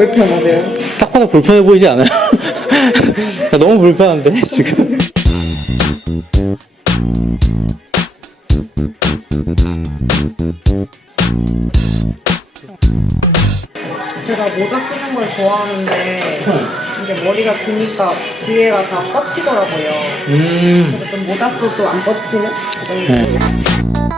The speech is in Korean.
불편하세요? 딱 봐도 불편해 보이지 않아요? 너무 불편한데 지금. 제가 모자 쓰는 걸 좋아하는데 이게 머리가 기니까 뒤에가 다 뻗치더라고요. 그래서 좀 모자 써도 안 뻗치는 그런 느낌.